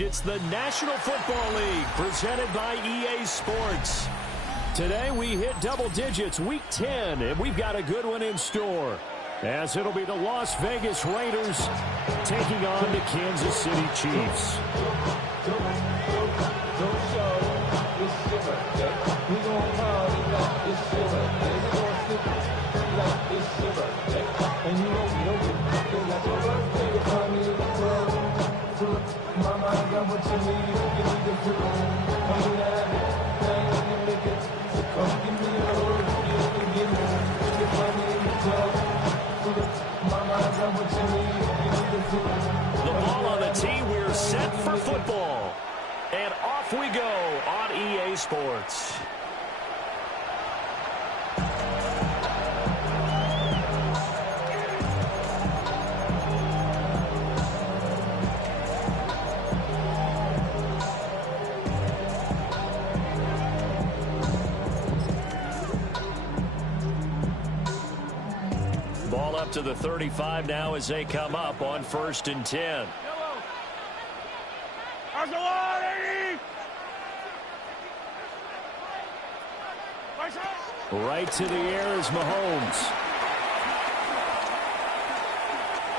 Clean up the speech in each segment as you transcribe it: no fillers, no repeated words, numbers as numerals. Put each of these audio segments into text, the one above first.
It's the National Football League presented by EA Sports. Today we hit double digits, week 10, and we've got a good one in store. As it'll be the Las Vegas Raiders taking on the Kansas City Chiefs. The ball on the tee, we're set for football. And off we go on EA Sports. Ball up to the 35 now as they come up on 1st and 10. Right to the air is Mahomes.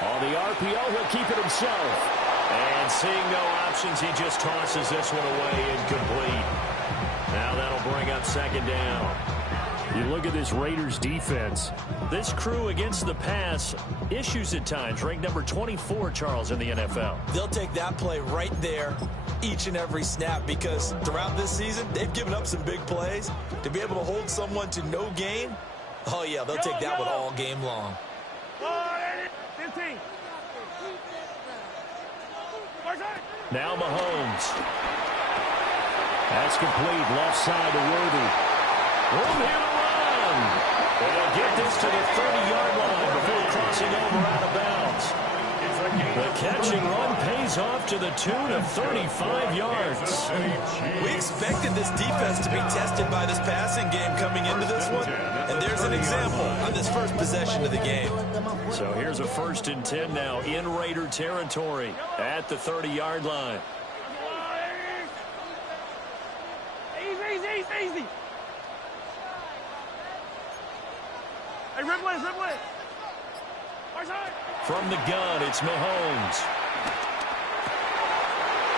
On the RPO, he'll keep it himself. And seeing no options, he just tosses this one away incomplete. Now that'll bring up 2nd down. You look at this Raiders defense. This crew against the pass, issues at times. Ranked number 24, Charles, in the NFL. They'll take that play right there each and every snap because throughout this season, they've given up some big plays. To be able to hold someone to no gain, oh, yeah, they'll take that one all game long. 15. Now Mahomes. That's complete. Left side to Worthy. Room here to run. And he'll get this to the 30-yard line before crossing over out of bounds. The catch and run pays off to the tune of 35 yards. We expected this defense to be tested by this passing game coming into this one. And there's an example on this first possession of the game. So here's a 1st and 10 now in Raider territory at the 30-yard line. Easy. Hey, rip it. From the gun, it's Mahomes.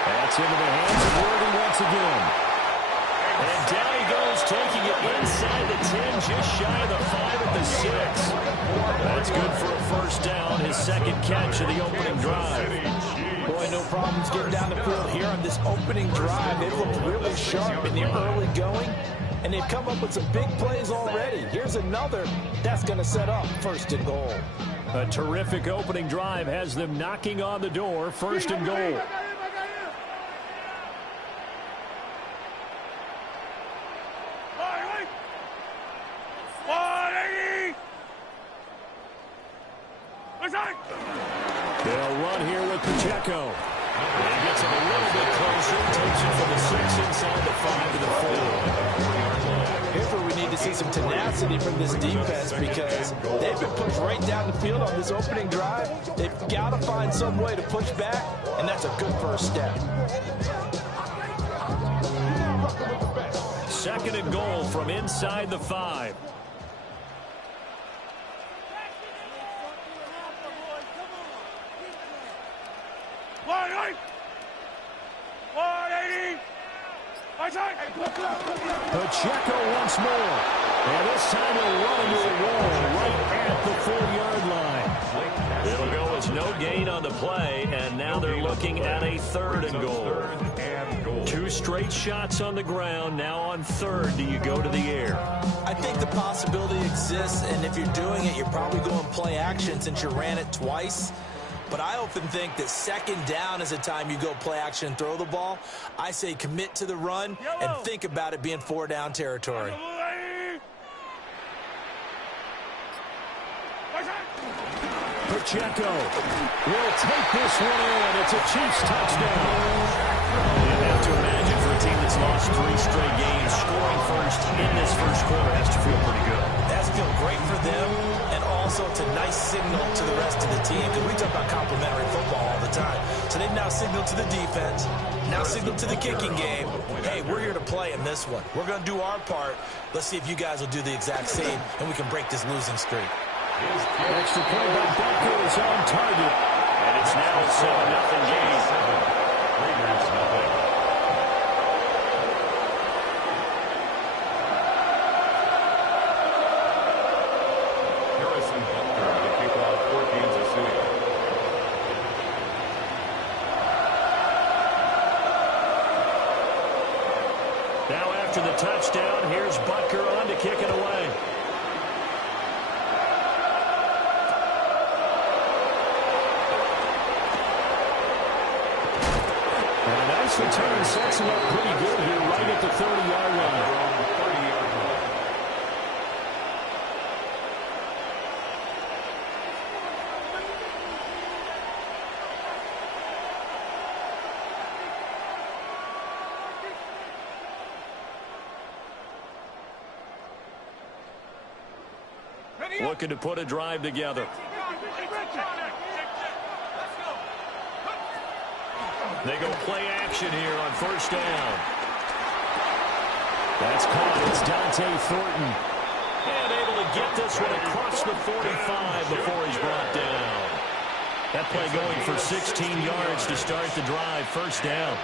That's into the hands of Worthy once again. And down he goes, taking it inside the 10, just shy of the 5 at the 6. That's good for a 1st down, his 2nd catch of the opening drive. Boy, no problems getting down the field here on this opening drive. They've looked really sharp in the early going, and they've come up with some big plays already. Here's another that's going to set up 1st and goal. A terrific opening drive has them knocking on the door, 1st and goal. They'll run here with Pacheco. And he gets it a little bit closer. Takes it from the 6 inside the 5 to the 4. Here's where we need to see some tenacity from this defense because they've been pushed right down the field on this opening drive. They've got to find some way to push back, and that's a good first step. 2nd and goal from inside the 5. Pacheco once more. And this time he'll run into a wall right at the 4-yard line. It'll go as no gain on the play, and now they're looking at a 3rd and goal. 2 straight shots on the ground. Now on 3rd, do you go to the air? I think the possibility exists, and if you're doing it, you're probably going play action since you ran it twice. But I often think that 2nd down is the time you go play action and throw the ball. I say commit to the run and think about it being 4-down territory. Pacheco will take this one in. It's a Chiefs touchdown. You have to imagine for a team that's lost 3 straight games, scoring first in this first quarter has to feel pretty good. It has to feel great for them, and also it's a nice signal to the rest of the team because we talk about complimentary football all the time. So they've now signaled to the defense, now signaled to the kicking game, hey, we're here to play in this one. We're going to do our part. Let's see if you guys will do the exact same, and we can break this losing streak. Extra point by Butker is on target. And it's now a 7-0 game. Raiders nothing. Now after the touchdown, here's Butker on to kick it away. And a nice return sets him up pretty good here right at the 30-yard line. Looking to put a drive together. They go play action here on first down. That's caught. It's Dante Thornton. And able to get this one across the 45 before he's brought down. That play going for 16 yards to start the drive. First down.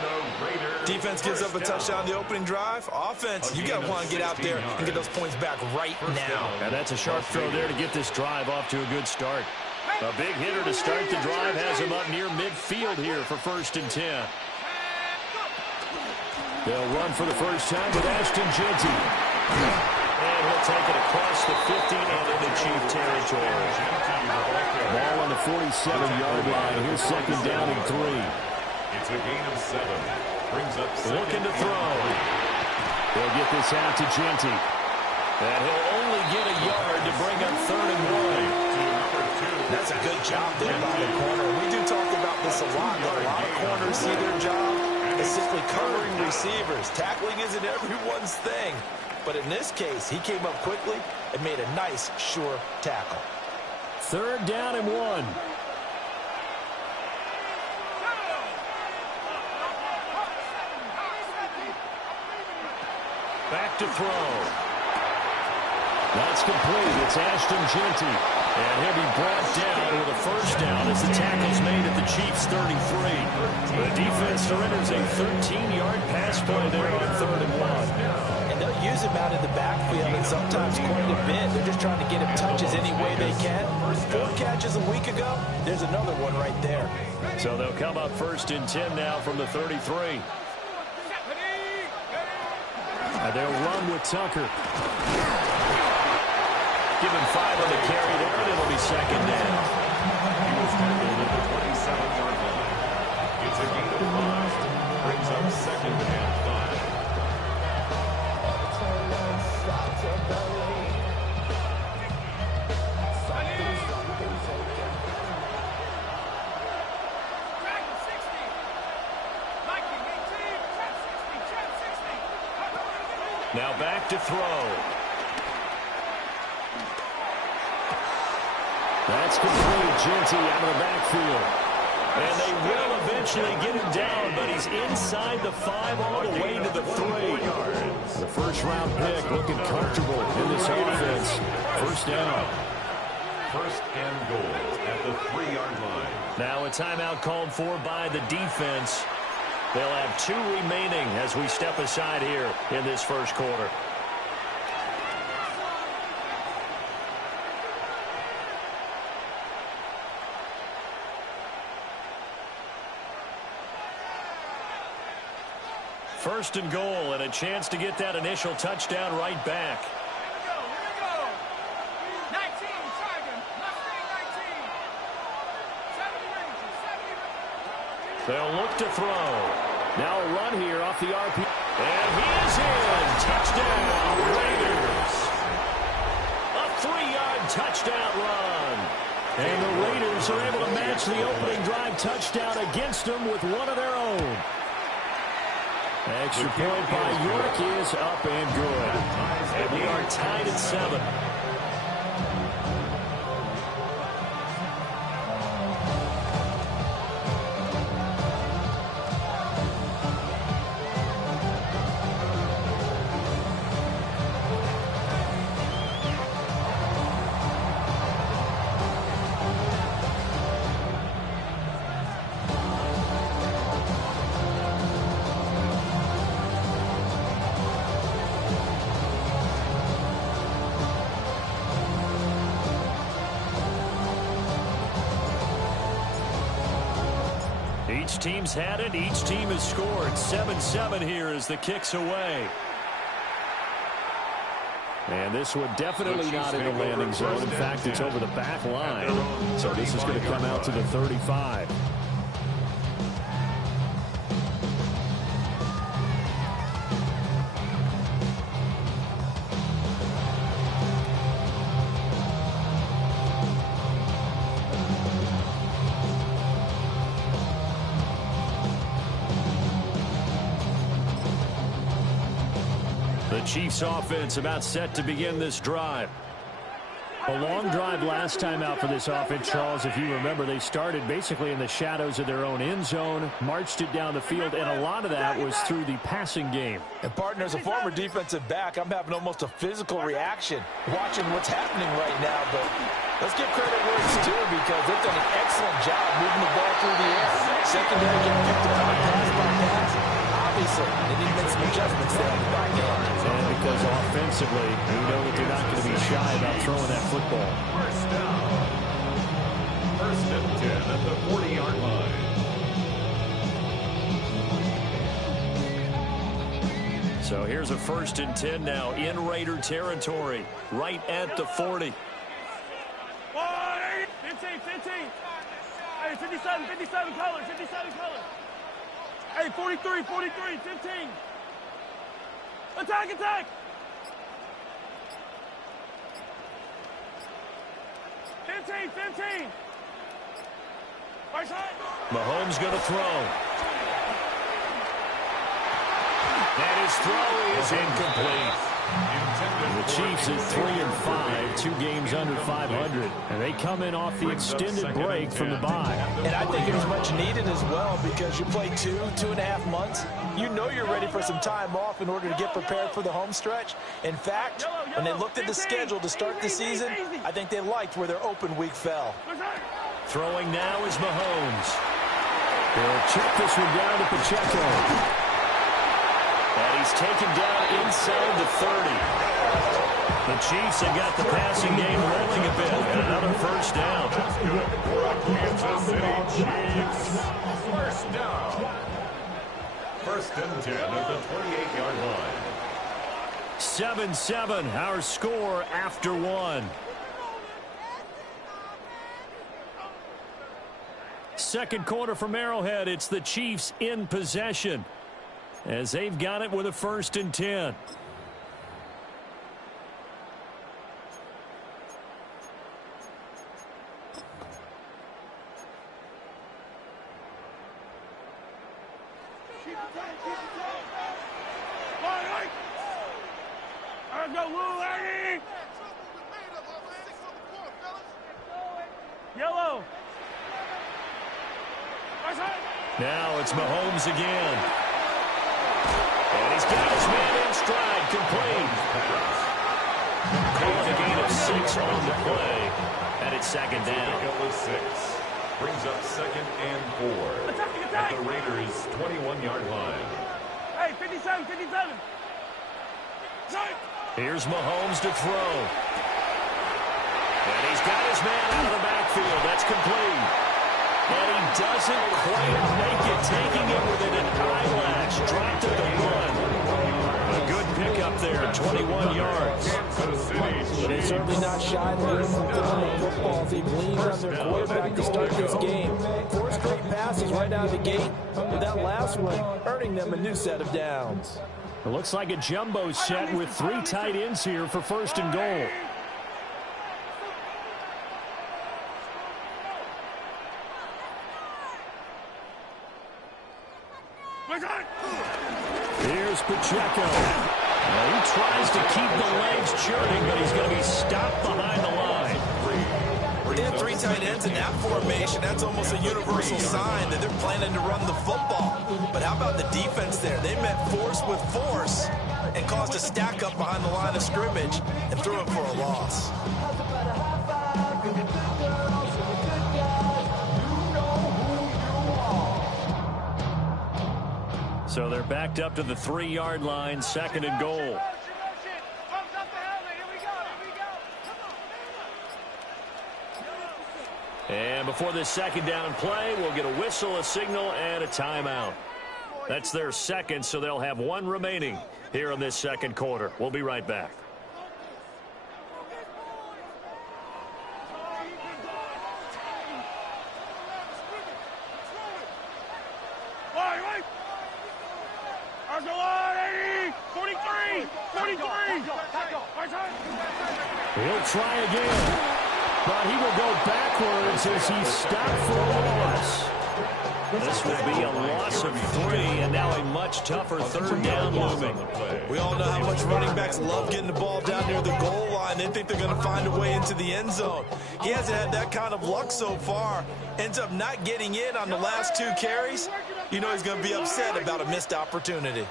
Defense gives up a touchdown the opening drive. Offense, you got to want to get out there and get those points back right now. And that's a sharp throw there to get this drive off to a good start. A big hitter to start the drive has him up near midfield here for 1st and 10. They'll run for the first time with Ashton Jeanty. And he'll take it across the 50 and into Chief territory. Ball on the 47-yard line. Here's 2nd down and 3. It's a gain of 7. Brings up looking to throw. They'll get this out to Jeanty. And he'll only get a yard to bring up 3rd and 1. That's a good job there by the corner. We do talk about this a lot. A lot of corners see their job as simply covering receivers. Tackling isn't everyone's thing. But in this case, he came up quickly and made a nice, sure tackle. 3rd down and 1. Back to throw. That's complete. It's Ashton Jeanty. And he'll be brought down with a first down as the tackle's made at the Chiefs' 33. The defense surrenders a 13-yard pass play there on 3rd and 1. And they'll use him out in the backfield and sometimes quite a bit. They're just trying to get him touches any way they can. 4 catches a week ago. There's another one right there. So they'll come up 1st and 10 now from the 33. And they'll run with Tucker. Give him 5 on the carry there, and it'll be 2nd down. He was tackled at the 27-yard line. It's a gain of 5. Brings up 2nd and 5. Now back to throw. That's complete. Jeanty out of the backfield. And they will eventually get him down, but he's inside the 5 all the way to the 3. The first-round pick looking comfortable in this offense. First down. 1st and goal at the 3-yard line. Now a timeout called for by the defense. They'll have 2 remaining as we step aside here in this first quarter. First and goal, and a chance to get that initial touchdown right back. Here we go. 19, Tiger. Mustang 19. 70 Rangers. They'll look to throw. Now a run here off the RP. And he is in. Touchdown, Raiders. A 3-yard touchdown run. And the Raiders are able to match the opening drive touchdown against them with one of their own. Extra point by York is up and good. And we are tied at 7. Each team's had it. Each team has scored. 7-7 here as the kick's away. And this one definitely not in the landing zone. In fact, it's over the back line. So this is going to come out to the 35. The Chiefs offense about set to begin this drive. A long drive last time out for this offense, Charles. If you remember, they started basically in the shadows of their own end zone, marched it down the field, and a lot of that was through the passing game. And, partner, as a former defensive back, I'm having almost a physical reaction watching what's happening right now. But let's give credit where it's due because they've done an excellent job moving the ball through the air. Secondary getting picked apart pass by pass. Obviously, they need to make some adjustments there on the back end. And because offensively, we know that they're not going to be shy about throwing that football. First down. First and 10 at the 40-yard line. So here's a 1st and 10 now in Raider territory, right at the 40. 15. Hey, 57 colors, 57 colors. Hey, 43, 15. Attack! 15. Right side. Mahomes going to throw. And his throw is incomplete. The Chiefs at 3-5, 2 games under 500, and they come in off the extended break from the bye. And I think it was much needed as well because you play 2.5 months. You know you're ready for some time off in order to get prepared for the home stretch. In fact, when they looked at the schedule to start the season, I think they liked where their open week fell. Throwing now is Mahomes. He'll check this one down to Pacheco. And he's taken down inside the 30. The Chiefs have got the passing game rolling a bit. And another first down. Kansas City Chiefs. First down. First and 10 at the 28-yard line. 7-7, our score after one. Second quarter from Arrowhead. It's the Chiefs in possession, as they've got it with a 1st and 10. Yellow. Now it's Mahomes again. And he's got his man in stride, complete. Call a gain of 6 on the play. And it's 2nd down. Pickup of 6. Brings up 2nd and 4. At the Raiders' 21-yard line. Hey, 57. Here's Mahomes to throw. And he's got his man out of the backfield. That's complete. And he doesn't quite make it, taking it within an eyelash. Dropped at the run. A good pickup there, 21 yards. They're certainly not shy of getting from throwing the football. They've leaned on their quarterback to start this game. 4 straight passes right out of the gate, with that last one earning them a new set of downs. It looks like a jumbo set with 3 tight ends here for 1st and goal. Here's Pacheco. Well, he tries to keep the legs churning, but he's going to be stopped behind the line. They have 3 tight ends in that formation. That's almost a universal sign that they're planning to run the football. But how about the defense there? They met force with force and caused a stack up behind the line of scrimmage and threw it for a loss. So they're backed up to the 3-yard line, 2nd and goal. And before this second down play, we'll get a whistle, a signal, and a timeout. That's their second, so they'll have one remaining here in this second quarter. We'll be right back. He'll try again, but he will go backwards as he's stopped for a loss. This will be a loss of 3, and now a much tougher third down looming. We all know how much running backs love getting the ball down near the goal line. They think they're going to find a way into the end zone. He hasn't had that kind of luck so far. Ends up not getting in on the last 2 carries. You know he's going to be upset about a missed opportunity.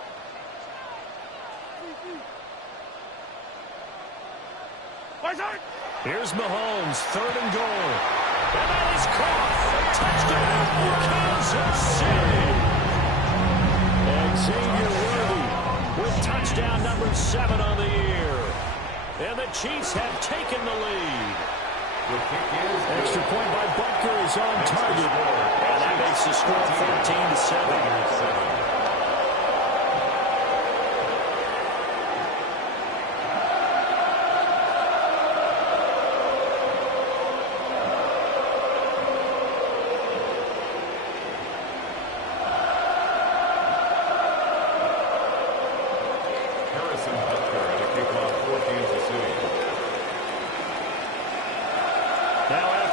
Here's Mahomes, 3rd and goal. And that is caught. Touchdown, Kansas City. And Xavier Worthy with touchdown number 7 on the year. And the Chiefs have taken the lead. Extra point by Butker is on target. And that makes the score 14-7.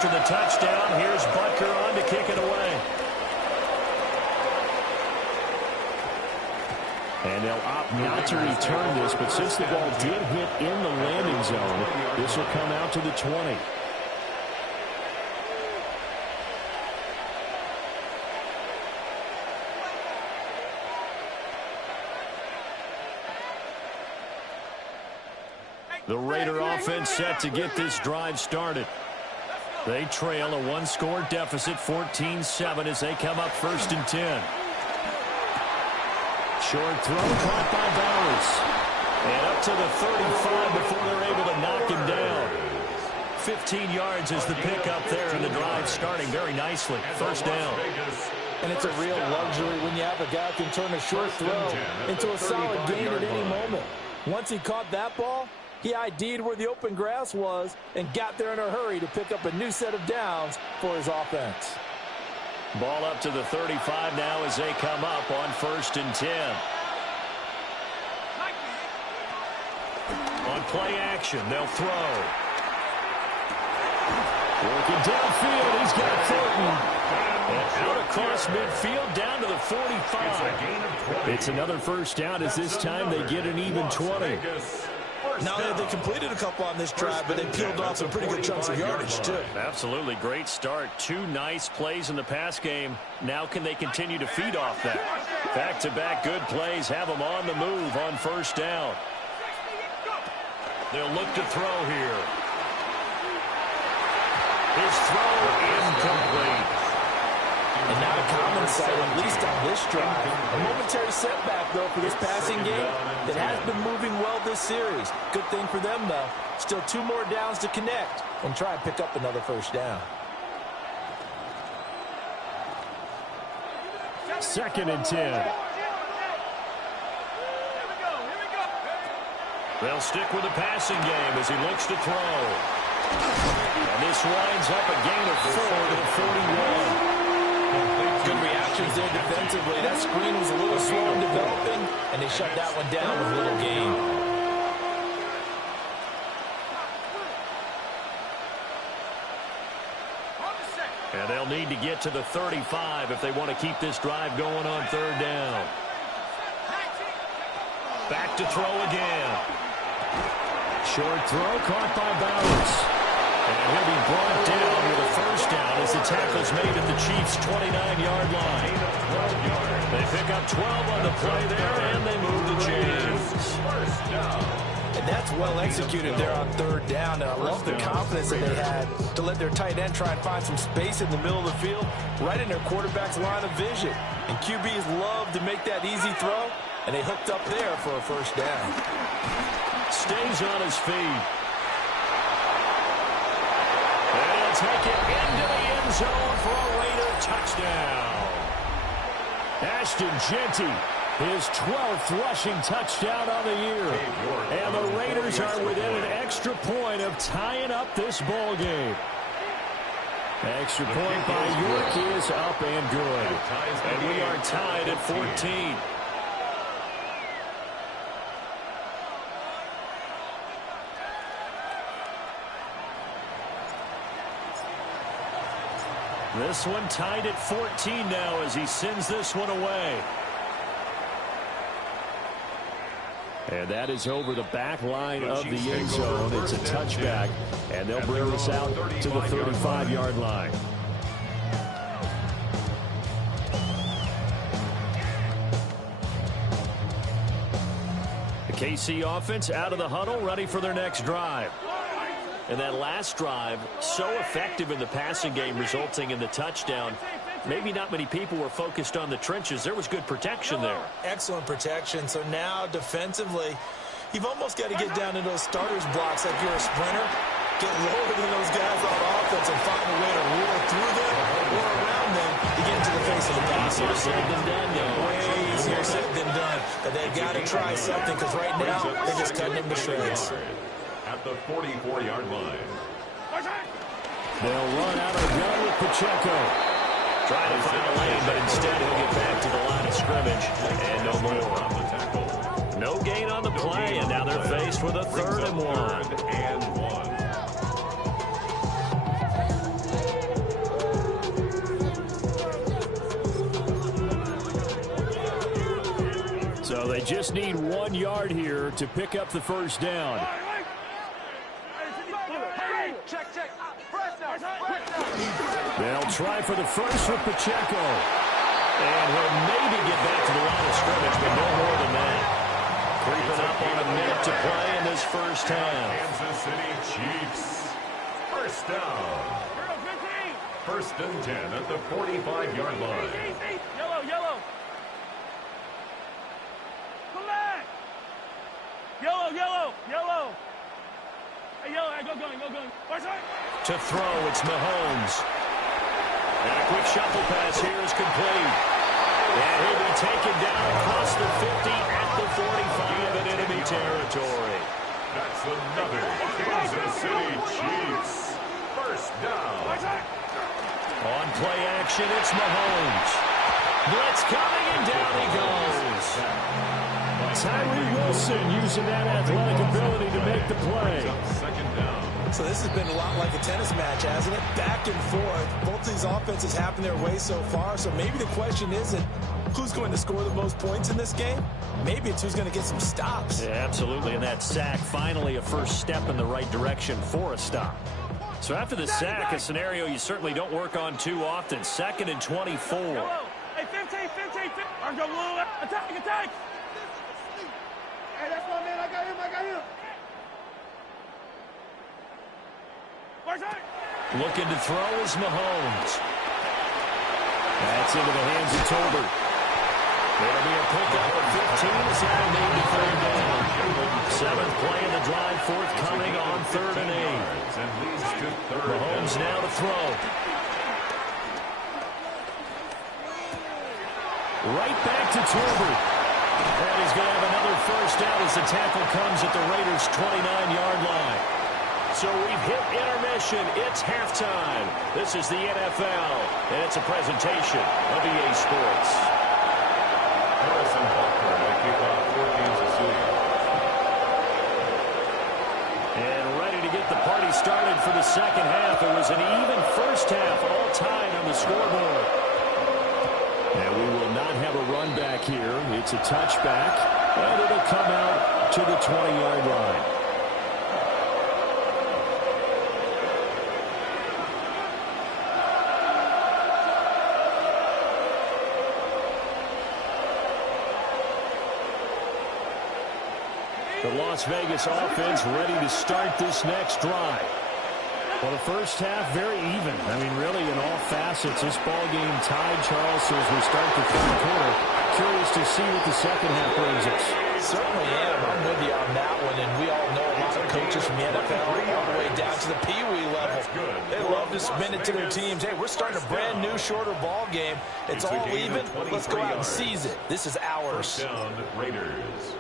The touchdown. Here's Butker on to kick it away. And they'll opt not to return this, but since the ball did hit in the landing zone, this will come out to the 20. The Raider offense set to get this drive started. They trail a 1-score deficit, 14-7, as they come up 1st and 10. Short throw caught by Bowers. And up to the 35 before they're able to knock him down. 15 yards is the pickup there, and the drive starting very nicely. 1st down. And it's a real luxury when you have a guy who can turn a short throw into a solid gain at any moment. Once he caught that ball, he ID'd where the open grass was and got there in a hurry to pick up a new set of downs for his offense. Ball up to the 35 now as they come up on 1st and 10. On play action, they'll throw. Working downfield, he's got Thornton. And out across midfield down to the 45. It's another 1st down as this time they get an even 20. Now they completed a couple on this drive, but they peeled off some pretty good chunks of yardage, too. Absolutely great start. 2 nice plays in the pass game. Now can they continue to feed off that? Back-to-back good plays have them on the move on 1st down. They'll look to throw here. His throw incomplete. And not a common sight, at least on this drive. A momentary setback, though, for this passing game that has been moving well this series. Good thing for them, though. Still 2 more downs to connect and try and pick up another 1st down. 2nd and 10. They'll stick with the passing game as he looks to throw. And this winds up a gain of 4 to the 41. Good reactions there defensively. That screen was a little slow in developing, and they shut that one down with little gain. And they'll need to get to the 35 if they want to keep this drive going on 3rd down. Back to throw again. Short throw caught by Bowers. And he'll be brought down with a 1st down as the tackle's made at the Chiefs' 29-yard line. They pick up 12 on the play there, and they move the chains. And that's well executed there on 3rd down. And I love the confidence that they had to let their tight end try and find some space in the middle of the field, right in their quarterback's line of vision. And QBs love to make that easy throw, and they hooked up there for a 1st down. Stays on his feet. And he'll take it into the end zone for a Raider touchdown. Ashton Jeanty, his 12th rushing touchdown on the year. And the Raiders are within an extra point of tying up this ball game. Extra point by York is up and good. And we are tied at 14. This one tied at 14 now as he sends this one away. And that is over the back line of the end zone. It's a touchback, and they'll bring this out to the 35-yard line. The KC offense out of the huddle, ready for their next drive. And that last drive, so effective in the passing game, resulting in the touchdown. Maybe not many people were focused on the trenches. There was good protection there. Excellent protection. So now defensively, you've almost got to get down to those starters blocks like you're a sprinter. Get lower than those guys on offense and find a way to roll through them or around them to get into the face of the passer. Easier said than done, though. Way easier said than done. But they've got to try something because right now they're just cutting them to shreds. At the 44-yard line. They'll run out of the gun with Pacheco. Trying to find a lane, but instead he'll get back to the line of scrimmage. And no more. No gain on the play, and now they're faced with a 3rd and 1. So they just need 1 yard here to pick up the first down. They'll try for the first with Pacheco. And he'll maybe get back to the line of scrimmage, but no more than that. Creeping up on a minute to play in this first half. Kansas City Chiefs. First down. 1st and 10 at the 45-yard line. Yellow, yellow. Come back. Yellow, yellow, yellow. Hey, yellow, go going, go going. To throw, it's Mahomes. And a quick shuffle pass here is complete. And he'll be taken down across the 50 at the 45 in enemy territory. That's another Kansas City Chiefs. First down. On play action, it's Mahomes. Blitz coming, and down he goes. Tyree Wilson using that athletic ability to make the play. Second down. So this has been a lot like a tennis match, hasn't it? Back and forth. Both these offenses happen their way so far. So maybe the question isn't who's going to score the most points in this game. Maybe it's who's going to get some stops. Yeah, absolutely. And that sack, finally a first step in the right direction for a stop. So after the sack, a scenario you certainly don't work on too often. 2nd and 24. Hey, 15. Attack, attack. Hey, that's my man. I got him. Looking to throw is Mahomes. That's into the hands of Tolbert. It'll be a pickup of 15 as that'll lead to 3rd down. 7th play in the drive, forthcoming on 3rd and 8. Mahomes now to throw. Right back to Tolbert. And he's going to have another first down as the tackle comes at the Raiders' 29-yard line. So we've hit intermission. It's halftime. This is the NFL, and it's a presentation of EA Sports. Harrison Butker to kick off for Kansas City. And ready to get the party started for the second half. It was an even first half, all tied on the scoreboard. And we will not have a run back here. It's a touchback, and it'll come out to the 20-yard line. The Las Vegas offense ready to start this next drive. Well, the first half, very even. I mean, really, in all facets, this ball game tied, Charles, so as we start the 3rd quarter. Curious to see what the second half brings us. Certainly am. I'm with you on that one, and we all know a lot of coaches from the NFL all the way down to the Pee-wee level. They love to spin it to their teams. Hey, we're starting a brand new, shorter ball game. It's all even. Let's go out and seize it. This is ours. First down, Raiders.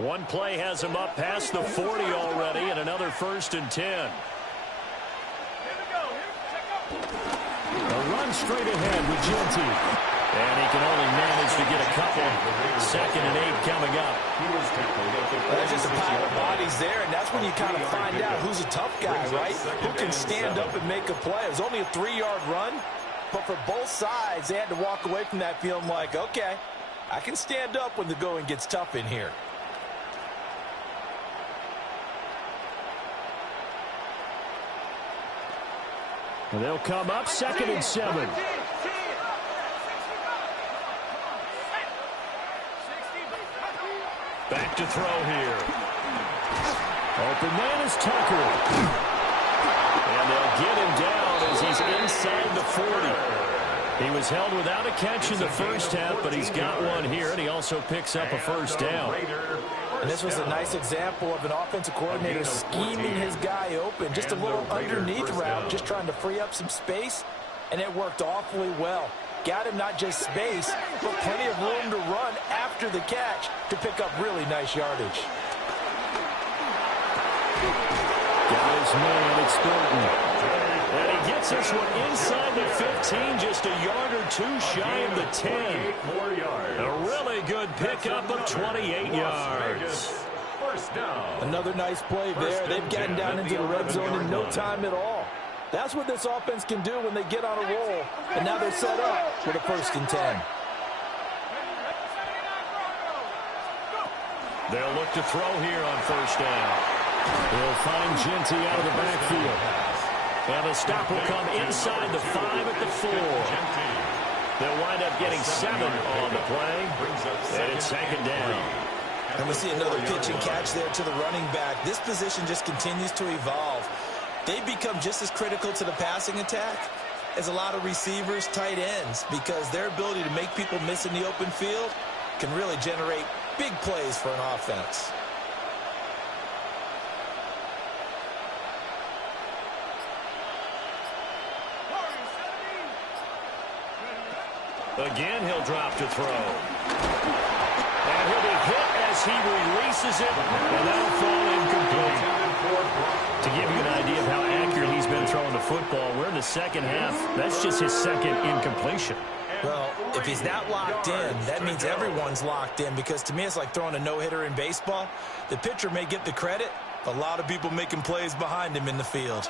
One play has him up past the 40 already, and another 1st and 10. Here we go. A run straight ahead with Genty. And he can only manage to get a couple. 2nd and 8 coming up. There's just a pile of bodies there, and that's when you kind of find out who's a tough guy, right? Who can stand up and make a play. It was only a 3-yard run, but for both sides, they had to walk away from that feeling like, okay, I can stand up when the going gets tough in here. And they'll come up 2nd and 7. Back to throw here. Open man is Tucker. And they'll get him down as he's inside the 40. He was held without a catch in the first half, but he's got one here, and he also picks up a 1st down. And this was a nice example of an offensive coordinator scheming his guy open. Just a little underneath route, just trying to free up some space, and it worked awfully well. Got him not just space, but plenty of room to run after the catch to pick up really nice yardage. Got his man, it's Thornton. And he gets this one inside the 15, just a yard or two shy of the 10. A really good pickup of 28 yards. First down. Another nice play there. They've gotten down into the red zone in no time at all. That's what this offense can do when they get on a roll. And now they're set up for the 1st and 10. They'll look to throw here on 1st down. They'll find Genty out of the backfield. And the stop will come inside the 5 at the 4. They'll wind up getting 7 on the play. And it's 2nd down. And we see another pitch and catch there to the running back. This position just continues to evolve. They become just as critical to the passing attack as a lot of receivers, tight ends, because their ability to make people miss in the open field can really generate big plays for an offense. Again, he'll drop to throw. And he'll be hit as he releases it, and that'll fall incomplete. To give you an idea of how accurate he's been throwing the football, we're in the 2nd half. That's just his 2nd incompletion. Well, if he's not locked in, that means everyone's locked in, because to me it's like throwing a no-hitter in baseball. The pitcher may get the credit, a lot of people making plays behind him in the field.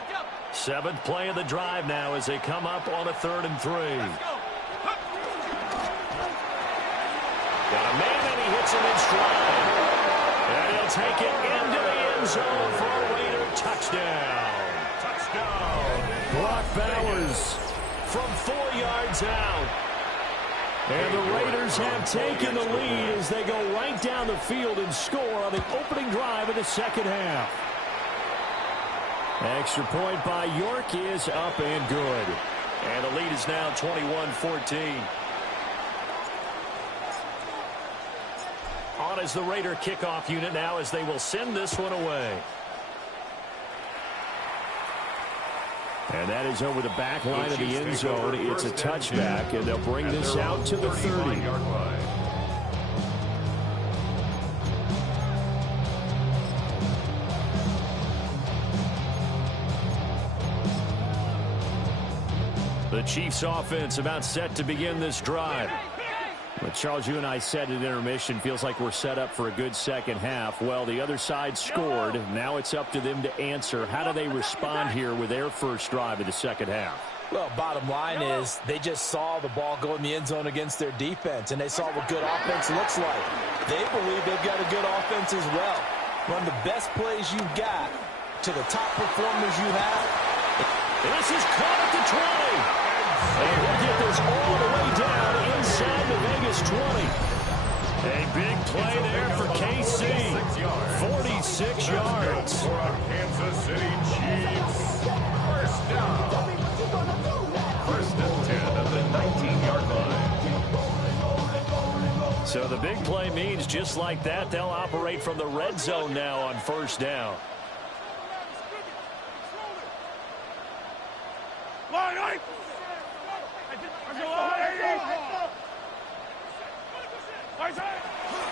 7th play of the drive now as they come up on a 3rd and 3. Got a man, and he hits him in stride. And he'll take it into the end zone for a Raider touchdown. Touchdown. Brock Bowers from 4 yards out. And the Raiders have taken the lead as they go right down the field and score on the opening drive of the 2nd half. Extra point by York is up and good. And the lead is now 21-14. On as the Raider kickoff unit now as they will send this one away. And that is over the back line of the end zone. It's a touchback, and they'll bring this out to the 30. The Chiefs offense about set to begin this drive. But Charles, you and I said at intermission, feels like we're set up for a good 2nd half. Well, the other side scored. Now it's up to them to answer. How do they respond here with their first drive of the 2nd half? Well, bottom line is they just saw the ball go in the end zone against their defense, and they saw what good offense looks like. They believe they've got a good offense as well. Run the best plays you've got to the top performers you have. This is caught at the 20. And we'll get this all the way down inside the Vegas 20. A big play there for KC. 46 yards. For our Kansas City Chiefs. First down. First and 10 at the 19-yard line. So the big play means just like that, they'll operate from the red zone now on first down.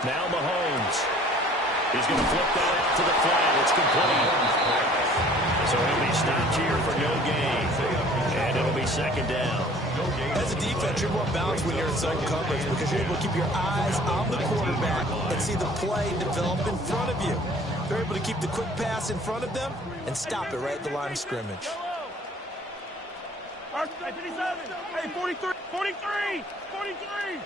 Now Mahomes. He's going to flip that out to the flat. It's complete. So he'll be stopped here for no gain. And it'll be second down. As a defense, you're more balanced when you're in zone coverage because you're able to keep your eyes on the quarterback and see the play develop in front of you. They're able to keep the quick pass in front of them and stop it right at the line of scrimmage. Hey, 43, 43, 43.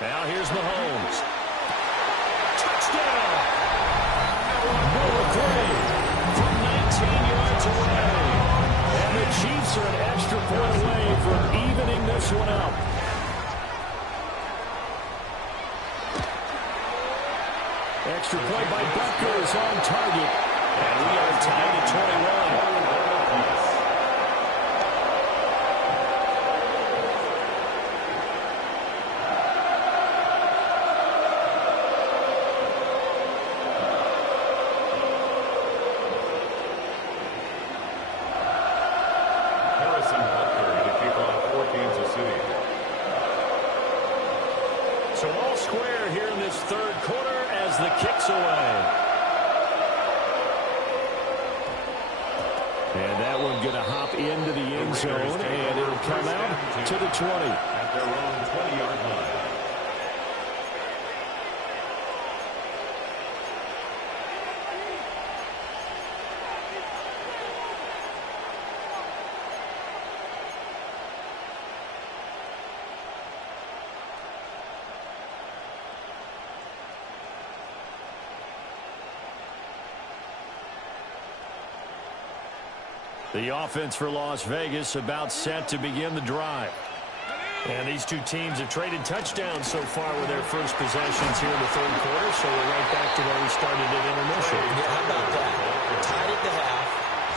Now here's Mahomes. Touchdown! Noah Gray from 19 yards away. And the Chiefs are an extra point away from evening this one up. Extra point by Butker is on target. And we are tied at 21. So all square here in this third quarter as the kick's away. And that one going to hop into the end zone, and it'll come out to the 20. At their own 20-yard line. The offense for Las Vegas about set to begin the drive. And these two teams have traded touchdowns so far with their first possessions here in the third quarter, so we're right back to where we started at intermission. Yeah, how about that? Tied at the half,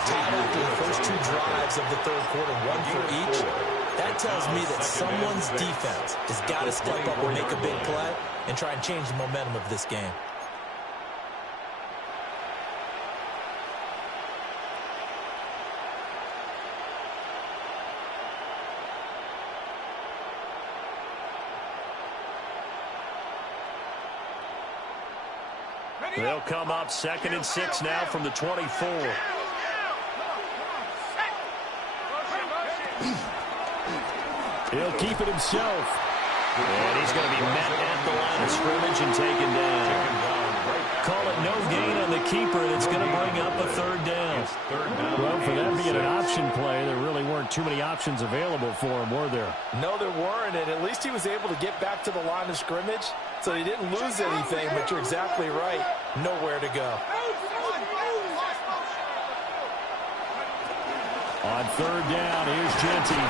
tied after the first two drives of the third quarter, one for each. That tells me that someone's defense has got to step up and make a big play and try and change the momentum of this game. They'll come up 2nd and 6 now from the 24. He'll keep it himself. And he's going to be met at the line of scrimmage and taken down. Call it no gain on the keeper, and it's going to bring up a third down. Well, for that being an option play, there really weren't too many options available for him, were there? No, there weren't, and at least he was able to get back to the line of scrimmage, so he didn't lose anything, but you're exactly right. Nowhere to go. On third down, here's Genty.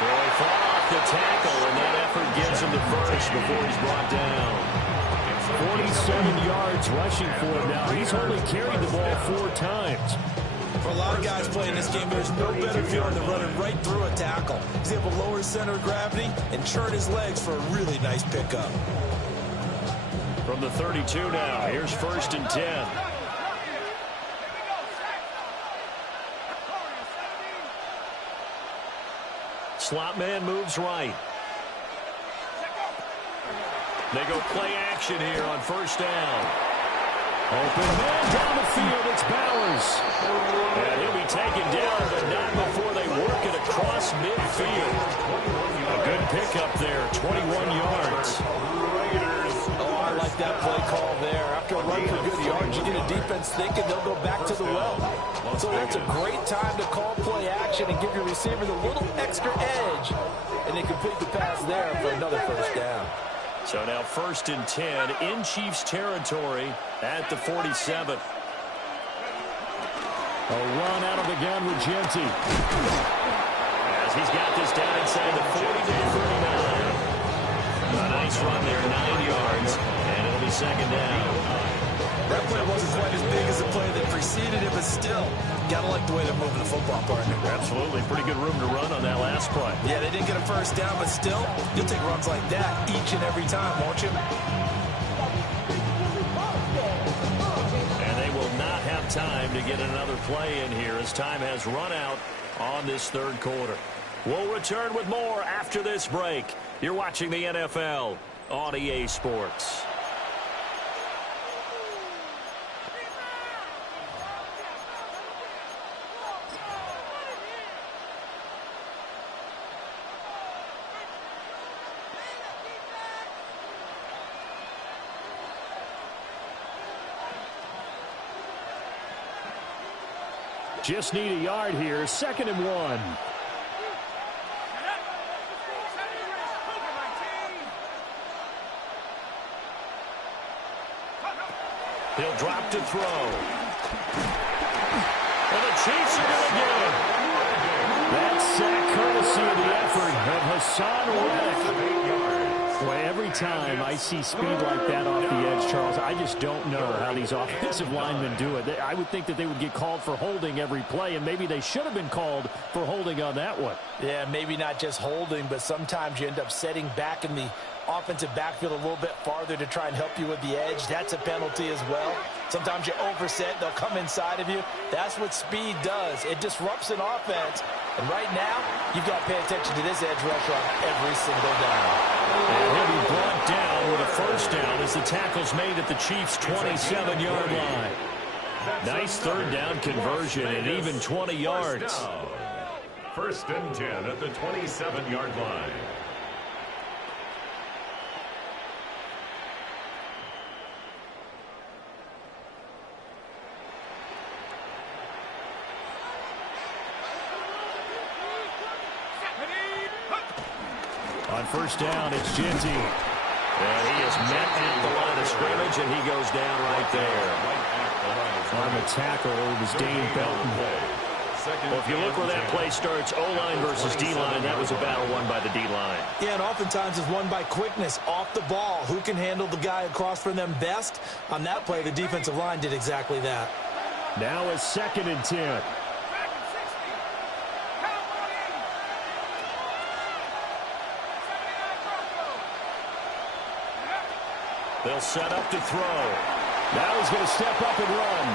So he fought off the tackle, and that effort gets him to first before he's brought down. 47 yards rushing for him now. He's only carried the ball 4 times. For a lot of guys playing this game, there's no better feeling than running right through a tackle. He's able to lower his center of gravity and churn his legs for a really nice pickup. From the 32 now, here's 1st and 10. Slot man moves right. They go play action here on 1st down. Open man down the field, it's Bowers. And he'll be taken down, but not before they work it across midfield. A good pickup there, 21 yards. Oh, I like that play call there. After a run for good yards, you get a defense thinking they'll go back to the well. So that's a great time to call play action and give your receivers a little extra edge. And they complete the pass there for another 1st down. So now 1st and 10 in Chiefs territory at the 47. A run out of the gun with Genty. As he's got this down inside the 40 to the 39. football partner. Absolutely. Pretty good room to run on that last play. Yeah, they didn't get a first down, but still, you'll take runs like that each and every time, won't you? And they will not have time to get another play in here as time has run out on this third quarter. We'll return with more after this break. You're watching the NFL on EA Sports. Just need a yard here. 2nd and 1. He'll drop to throw. And the Chiefs are going to get him. That sack courtesy of the effort of Hassan Reddick. Boy, every time I see speed like that off the edge, Charles, I just don't know how these offensive linemen do it. I would think that they would get called for holding every play, and maybe they should have been called for holding on that one. Yeah, maybe not just holding, but sometimes you end up setting back in the offensive backfield a little bit farther to try and help you with the edge. That's a penalty as well. Sometimes you overset, they'll come inside of you. That's what speed does. It disrupts an offense. And right now, you've got to pay attention to this edge rusher on every single down. And he'll be brought down with a first down as the tackle's made at the Chiefs' 27-yard line. Nice third down conversion and even 20 yards. 1st and 10 at the 27-yard line. On first down, it's Ginty. And he is met at the line of scrimmage, and he goes down right there. On the tackle, it was Dane Belton. Well, if you look where that play starts, O-line versus D-line, that was a battle won by the D-line. Yeah, and oftentimes it's won by quickness off the ball. Who can handle the guy across from them best? On that play, the defensive line did exactly that. Now it's 2nd and 10. They'll set up to throw. Now he's going to step up and run.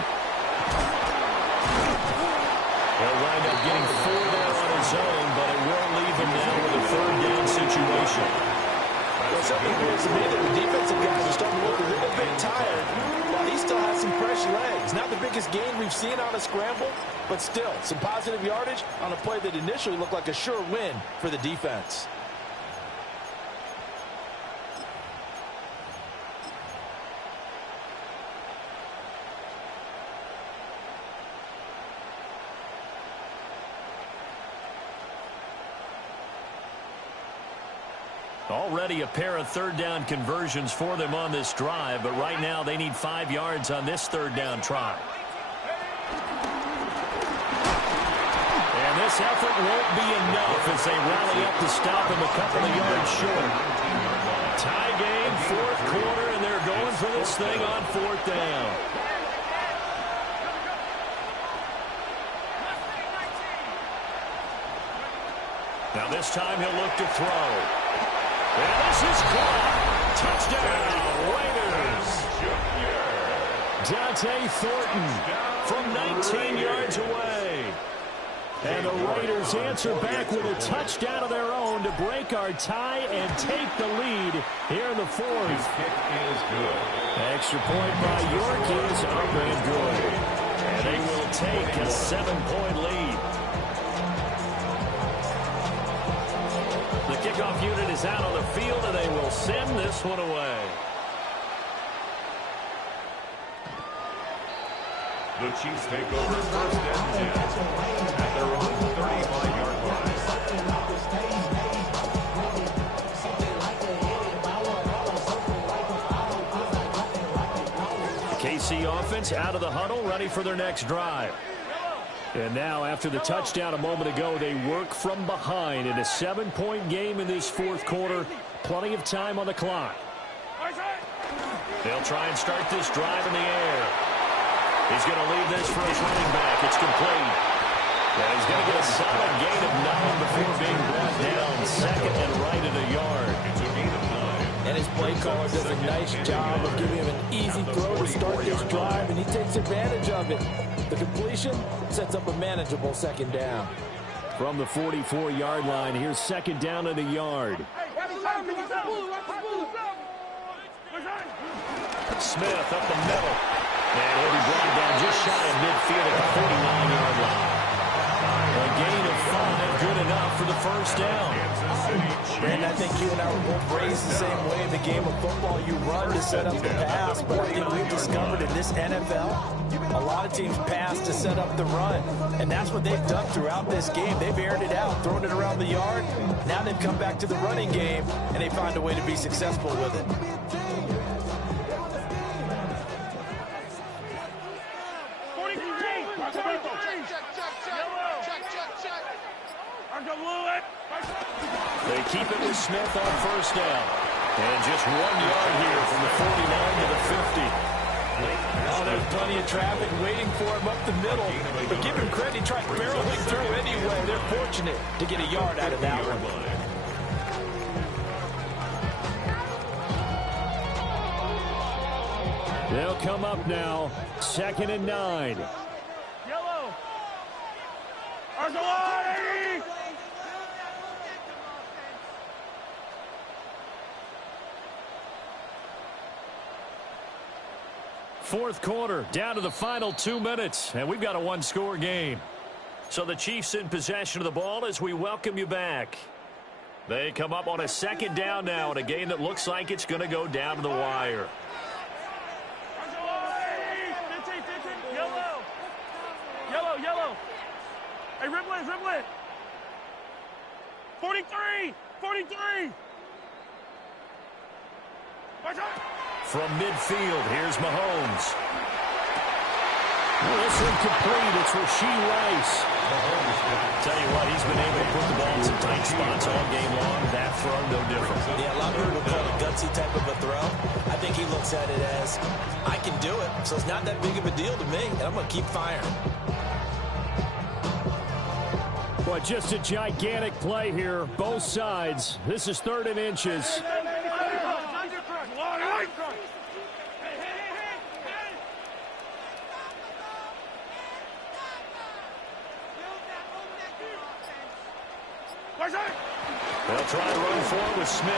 He'll wind up getting 4 there on his own, but it will leave him now with a 3rd down situation. Well, something appears to me that the defensive guys are starting to look a little bit tired while he still has some fresh legs. Not the biggest gain we've seen on a scramble, but still some positive yardage on a play that initially looked like a sure win for the defense. Already a pair of 3rd down conversions for them on this drive, but right now they need 5 yards on this 3rd down try. And this effort won't be enough as they rally up to stop him a couple of yards short. Tie game, 4th quarter, and they're going for this thing on 4th down. Now this time he'll look to throw. And this is caught. Touchdown, Raiders. Dante Thornton from 19 yards away. And the Raiders answer back with a touchdown of their own to break our tie and take the lead here in the 4th. His kick is good. Extra point by York is up and good. And they will take a 7-point lead. The kickoff unit is out on the field, and they will send this one away. The Chiefs take over 1st and 10 at their own 35-yard line. KC offense out of the huddle, ready for their next drive. And now, after the touchdown a moment ago, they work from behind in a 7-point game in this 4th quarter. Plenty of time on the clock. They'll try and start this drive in the air. He's going to leave this for his running back. It's complete. And he's going to get a solid gain of 9 before being brought down. Second and right at a yard. And his play caller does a nice job of giving him an easy throw to start this drive, and he takes advantage of it. The completion sets up a manageable second down. From the 44-yard line, here's second down at a yard. Smith up the middle. And he'll be brought down just shy of midfield at the 49-yard line. A gain of 5, good enough for the first down. And I think you and I were both raised the same way in the game of football. You run to set up the pass, but I think we've discovered in this NFL, a lot of teams pass to set up the run. And that's what they've done throughout this game. They've aired it out, thrown it around the yard. Now they've come back to the running game, and they find a way to be successful with it. They keep it with Smith on first down. And just 1 yard here from the 49 to the 50. Oh, there's plenty of traffic waiting for him up the middle. But give him credit, he tried barreling through anyway. They're fortunate to get a yard out of that one. They'll come up now. 2nd and 9. Yellow. Angola. Fourth quarter, down to the final 2 minutes, and we've got a one-score game. So the Chiefs in possession of the ball as we welcome you back. They come up on a second down now in a game that looks like it's going to go down to the wire. Yellow. Hey, Riblet. 43. From midfield, here's Mahomes. This incomplete. It's Rashee Rice. Tell you what, he's been able to put the ball in some tight spots all game long. That throw, no different. Yeah, a lot of people would call it a gutsy type of a throw. I think he looks at it as, I can do it, so it's not that big of a deal to me, and I'm going to keep firing. Boy, just a gigantic play here, both sides. This is 3rd and inches. They'll try to run forward with Smith.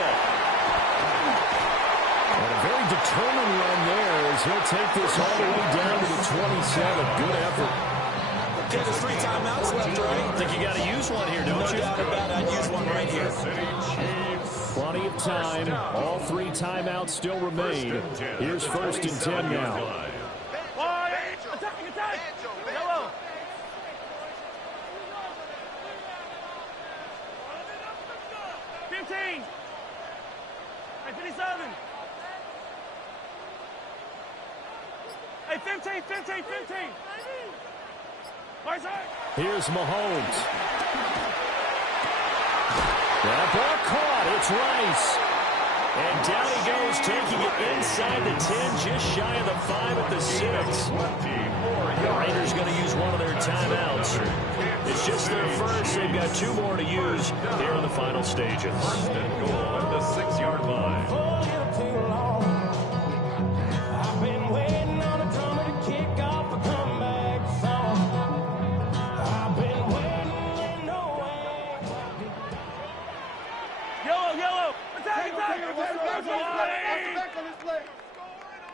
And a very determined run there as he'll take this all the way down to the 27. Good effort. Okay, there's 3 timeouts left, right? I think you got to use one here, don't you? No doubt about it. I'd use one right here. Plenty of time. All 3 timeouts still remain. Here's 1st and 10 now. Attack. Yellow. Hey, 57. Hey, 15. Here's Mahomes. That ball caught. It's Rice. And down he goes, taking it inside the 10, just shy of the 5 at the 6. The Raiders going to use one of their timeouts. It's just their first. They've got 2 more to use here in the final stages. First and goal at the 6-yard line. Yellow. Attack.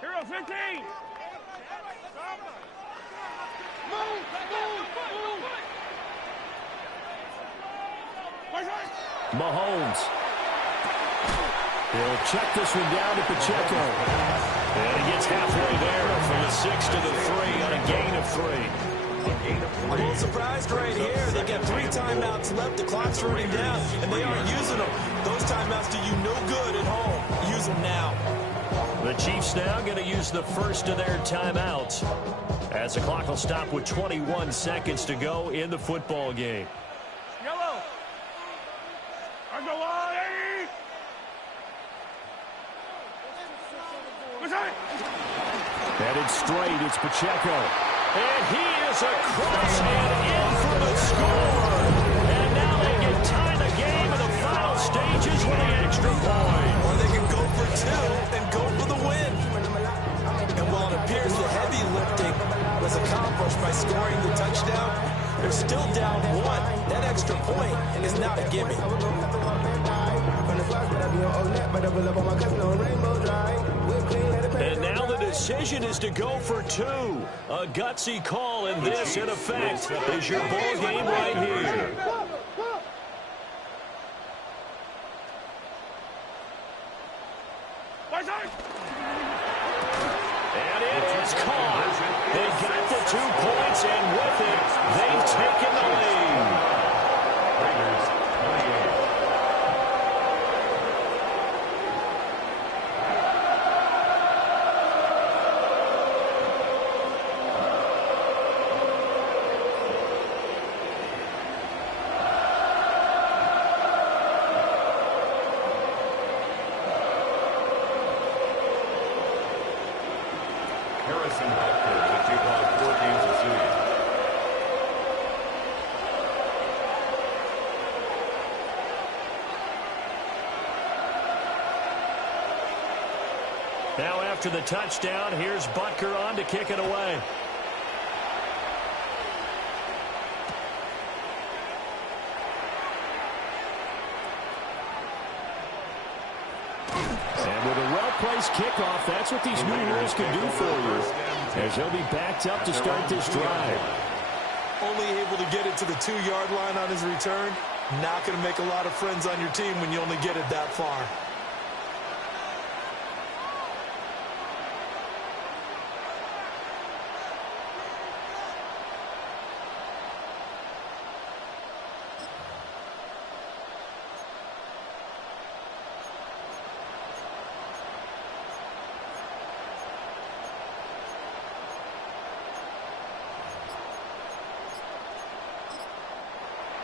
Hero 15. Move. Mahomes. He'll check this one down to Pacheco. And he gets halfway there from the 6 to the 3 on a gain of 3. I'm a little surprised right here. They got 3 timeouts left. The clock's running down, and they aren't using them. Those timeouts do you no good at home. Use them now. The Chiefs now going to use the first of their timeouts as the clock will stop with 21 seconds to go in the football game. Yellow. Angola. What's Headed straight, it's Pacheco. And he is across and in for from the score. And now they can tie the game in the final stages with the extra point. Or they can go for two and go for the win. And while it appears the heavy lifting was accomplished by scoring the touchdown, they're still down one. That extra point is not a gimme. And now the decision is to go for two. A gutsy call, and this, in effect, is your ball game right here. And it is caught. They got the 2 points, and with it, they've taken the lead. Raiders 28. Harrison Butker to take on 4 games of series. Now after the touchdown, here's Butker on to kick it away. And with a well-placed kickoff, that's what these new rules can do for you, as they'll be backed up to start this drive. Only able to get it to the 2-yard line on his return. Not going to make a lot of friends on your team when you only get it that far.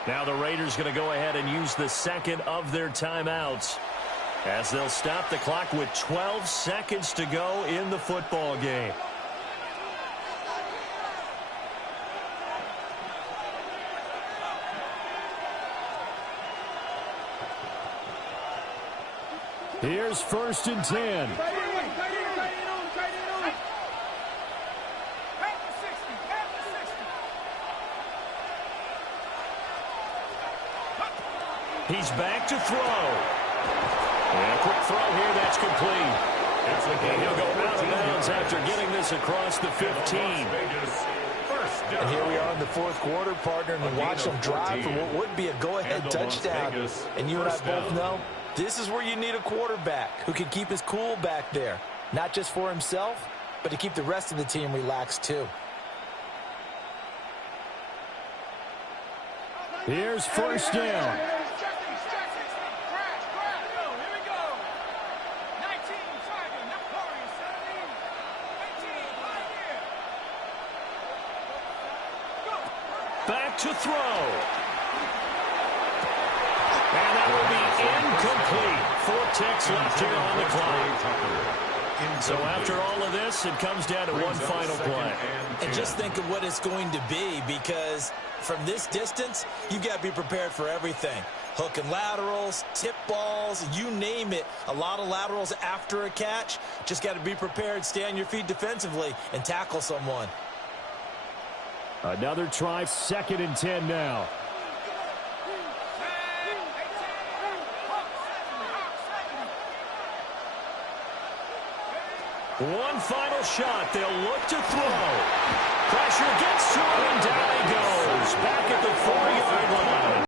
Now the Raiders going to go ahead and use the second of their timeouts, as they'll stop the clock with 12 seconds to go in the football game. Here's 1st and 10. He's back to throw. And a quick throw here, that's complete. And he'll go out of bounds after getting this across the 15. And here we are in the 4th quarter, partner, and watch them drive for what would be a go-ahead touchdown. And you and I both know this is where you need a quarterback who can keep his cool back there. Not just for himself, but to keep the rest of the team relaxed too. Here's 1st down. Back to throw. And that will be incomplete. 4 ticks left here on the clock. So after all of this, it comes down to one final play. And just think of what it's going to be, because from this distance, you've got to be prepared for everything. Hook and laterals, tip balls, you name it. A lot of laterals after a catch. Just got to be prepared, stay on your feet defensively, and tackle someone. Another try, 2nd and 10 now. One final shot. They'll look to throw. Pressure gets to him,